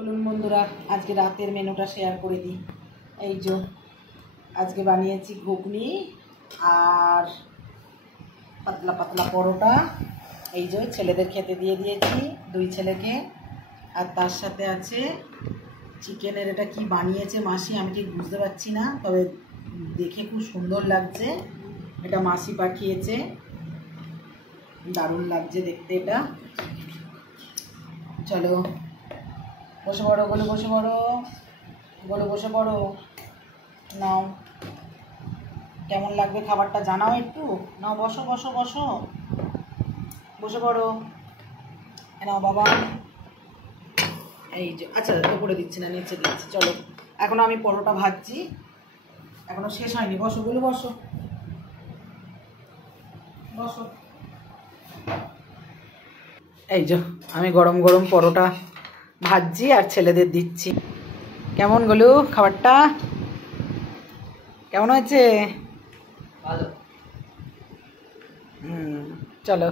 চলুন বন্ধুরা, আজকে রাতের মেনুটা শেয়ার করে দিই। এই যে আজকে বানিয়েছি ঘুগনি আর পাতলা পাতলা পরোটা। এই যে ছেলেদের খেতে দিয়ে দিয়েছি, 2 ছেলেকে। আর তার সাথে আছে চিকেনের, এটা কি বানিয়েছে মাসি আমি ঠিক বুঝতে পারছি না, তবে দেখে খুব সুন্দর লাগছে। এটা মাসি পাঠিয়েছে, দারুণ লাগছে দেখতে এটা। চলো বসে পড়ো, গোলু বসে পড়ো, গোলু বসে পড়ো। নাও, কেমন লাগবে খাবারটা জানাও একটু। নাও বসো বসো বসো, বসে পড়ো। নাও বাবা। এই যে আচ্ছা, উপরে দিচ্ছি না, নিচে দিচ্ছি। চলো, এখনো আমি পরোটা ভাজছি, এখনো শেষ হয়নি। বসো গোলু, বসো বসো। এই যে আমি গরম গরম পরোটা ভাজছি আর ছেলেদের দিচ্ছি। কেমন গোলু খাবারটা? কেমন হয়েছে? ভালো। চলো।